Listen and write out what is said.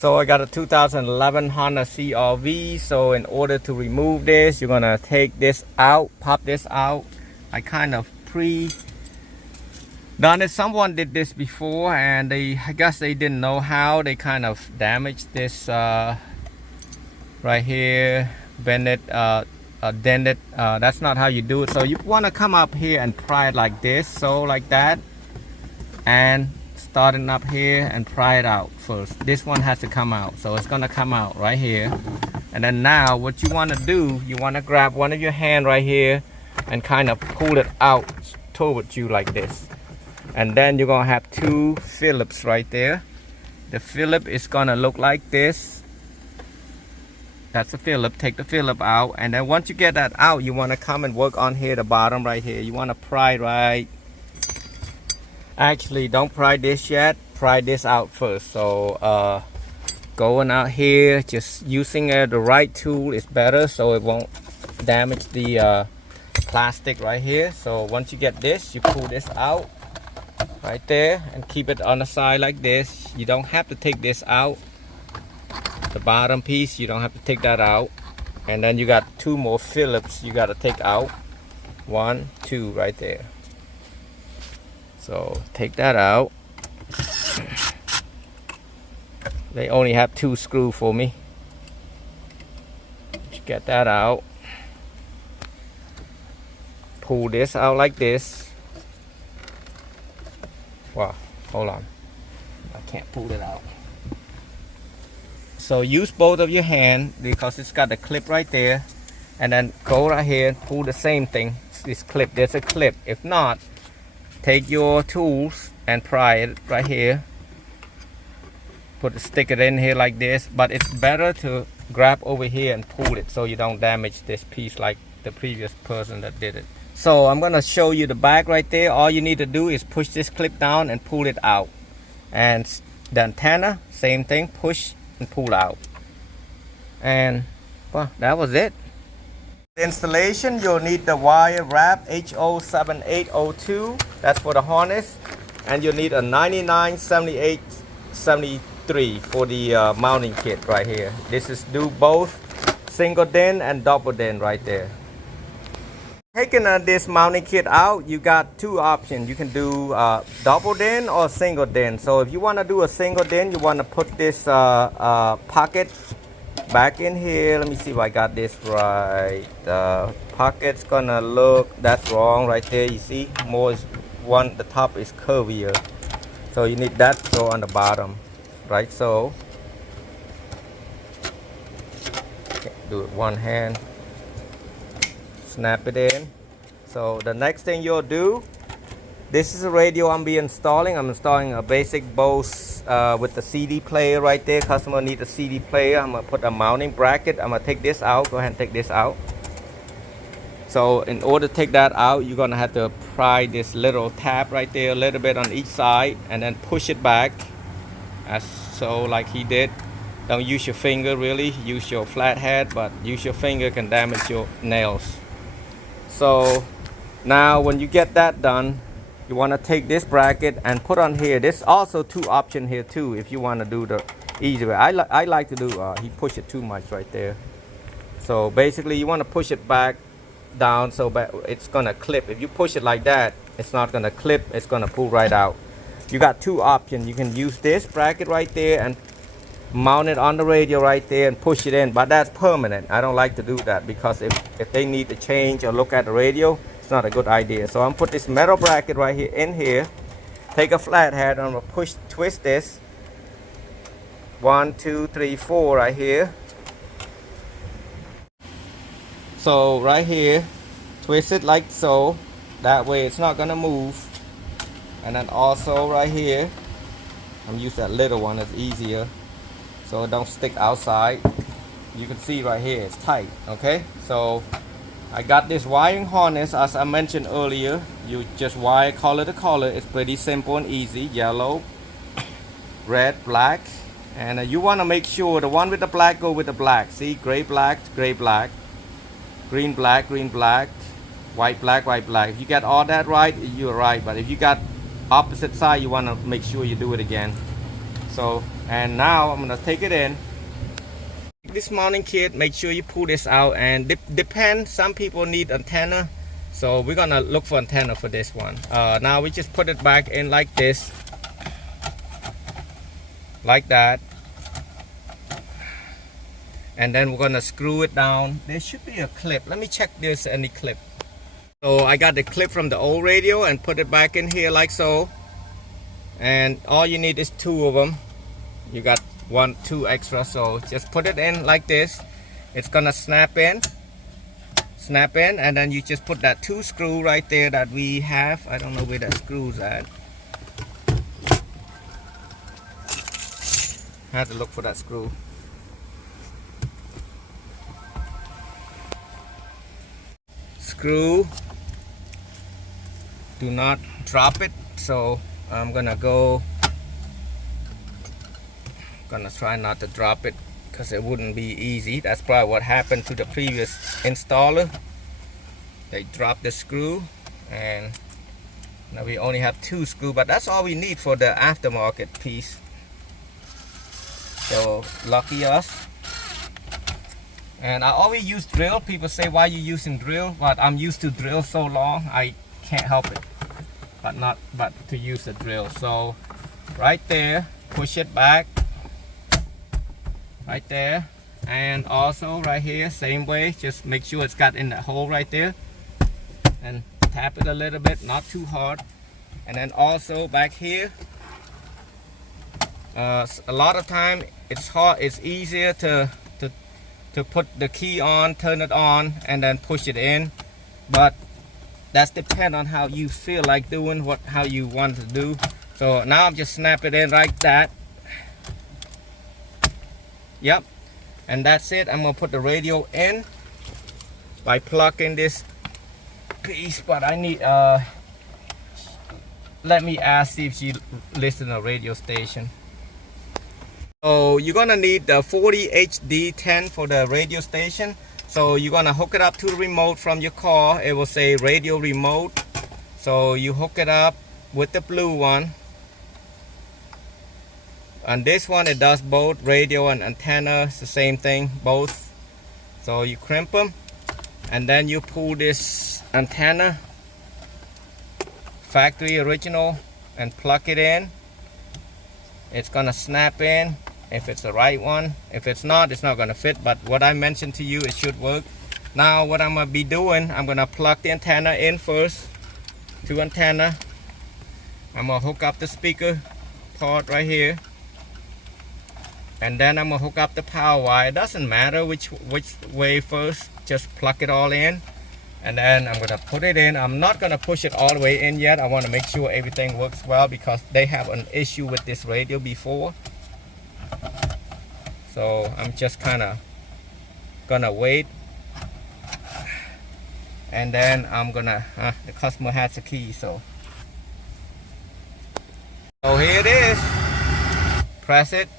So I got a 2011 Honda CRV. So in order to remove this, you're gonna take this out, pop this out. I kind of done it. Someone did this before, and I guess they didn't know how. They kind of damaged this right here, bend it, dent it. That's not how you do it. So you want to come up here and pry it like this, so like that, and starting up here and pry it out first. This one has to come out, so it's gonna come out right here. And then now what you want to do, you want to grab one of your hand right here and kind of pull it out towards you like this. And then you're gonna have two Phillips right there. The Phillip is gonna look like this. That's a Phillip. Take the Phillip out, and then once you get that out, you want to come and work on here, the bottom right here. You want to pry right. Actually, don't pry this yet. Pry this out first. So going out here, just using the right tool is better, so it won't damage the plastic right here. So once you get this, you pull this out right there and keep it on the side like this. You don't have to take this out. The bottom piece, you don't have to take that out. And then you got two more Phillips you got to take out. 1, 2 right there. So take that out. They only have 2 screws for me. Just get that out. Pull this out like this. Wow, hold on. I can't pull it out. So use both of your hands because it's got the clip right there. And then go right here and pull the same thing. This clip, there's a clip. If not, take your tools and pry it right here. Stick it in here like this. But it's better to grab over here and pull it so you don't damage this piece like the previous person that did it. So I'm gonna show you the back right there. All you need to do is push this clip down and pull it out. And the antenna, same thing, push and pull out. And well, that was it. The installation, you'll need the wire wrap HO7802. That's for the harness. And you'll need a 997873 for the mounting kit right here. This is do both single DIN and double DIN right there. Taking this mounting kit out, you got 2 options. You can do double DIN or single DIN. So if you want to do a single DIN, you want to put this pocket back in here. Let me see if I got this right. The pocket's gonna look, that's wrong right there. You see, more is one, the top is curvier. So you need that to go on the bottom, right? So okay, do it one hand. Snap it in. So the next thing you'll do, this is a radio I'm installing. I'm installing a basic Bose with the CD player right there. Customer needs a CD player. I'm gonna put a mounting bracket. I'm gonna take this out. Go ahead and take this out. So in order to take that out, you're gonna have to pry this little tab right there a little bit on each side and then push it back as so, like he did. Don't use your finger really, use your flathead, but use your finger can damage your nails. So now when you get that done, you want to take this bracket and put on here. There's also 2 options here too if you want to do the easy way. I like to do, he pushed it too much right there. So basically you want to push it back down so it's going to clip. If you push it like that, it's not going to clip, it's going to pull right out. You got 2 options. You can use this bracket right there and mount it on the radio right there and push it in, but that's permanent. I don't like to do that because if they need to change or look at the radio, it's not a good idea. So I'm put this metal bracket right here in here, take a flathead, I'm gonna twist this 1 2 3 4 right here. So right here, twist it like so, that way it's not gonna move. And then also right here, I'm using that little one, it's easier so it don't stick outside. You can see right here it's tight. Okay, so I got this wiring harness as I mentioned earlier. You just wire color to color. It's pretty simple and easy. Yellow, red, black, and you want to make sure the one with the black go with the black. See, gray black, green black, green black, white black, white black. If you got all that right, you're right. But if you got opposite side, you want to make sure you do it again. So, and now I'm gonna take it in. This mounting kit, make sure you pull this out, and depend, some people need antenna, so we're gonna look for antenna for this one. Now we just put it back in like this, like that, and then we're gonna screw it down. There should be a clip. Let me check if there's any clip. So I got the clip from the old radio and put it back in here like so, and all you need is 2 of them. You got 2 extra, so just put it in like this. It's gonna snap in, and then you just put that 2 screw right there that we have. I don't know where that screw's at. I had to look for that screw. Screw, do not drop it. So I'm gonna try not to drop it, because it wouldn't be easy. That's probably what happened to the previous installer. They dropped the screw, and now we only have 2 screws, but that's all we need for the aftermarket piece. So lucky us. And I always use drill. People say, why you using drill? But I'm used to drill so long, I can't help it but to use the drill. So right there, push it back. Right there, and also right here, same way. Just make sure it's got in that hole right there, and tap it a little bit, not too hard. And then also back here, a lot of time it's hard. It's easier to put the key on, turn it on, and then push it in. But that's depend on how you feel like doing, how you want to do. So now I'm just snap it in like that. Yep, and that's it. I'm gonna put the radio in by plugging this piece, but I need let me ask, see if she listens to a radio station. So you're gonna need the 40 HD10 for the radio station. So you're gonna hook it up to the remote from your car. It will say radio remote. So you hook it up with the blue one. And this one, it does both radio and antenna. It's the same thing, both. So you crimp them, and then you pull this antenna, factory original, and plug it in. It's gonna snap in if it's the right one. If it's not, it's not gonna fit. But what I mentioned to you, it should work. Now what I'm gonna be doing, I'm gonna plug the antenna in first. 2 antenna. I'm gonna hook up the speaker part right here. And then I'm gonna hook up the power wire. It doesn't matter which way first, just plug it all in, and then I'm gonna put it in. I'm not gonna push it all the way in yet. I want to make sure everything works well, because they have an issue with this radio before. So I'm just kind of gonna wait, and then I'm gonna the customer has the key, so here it is. Press it.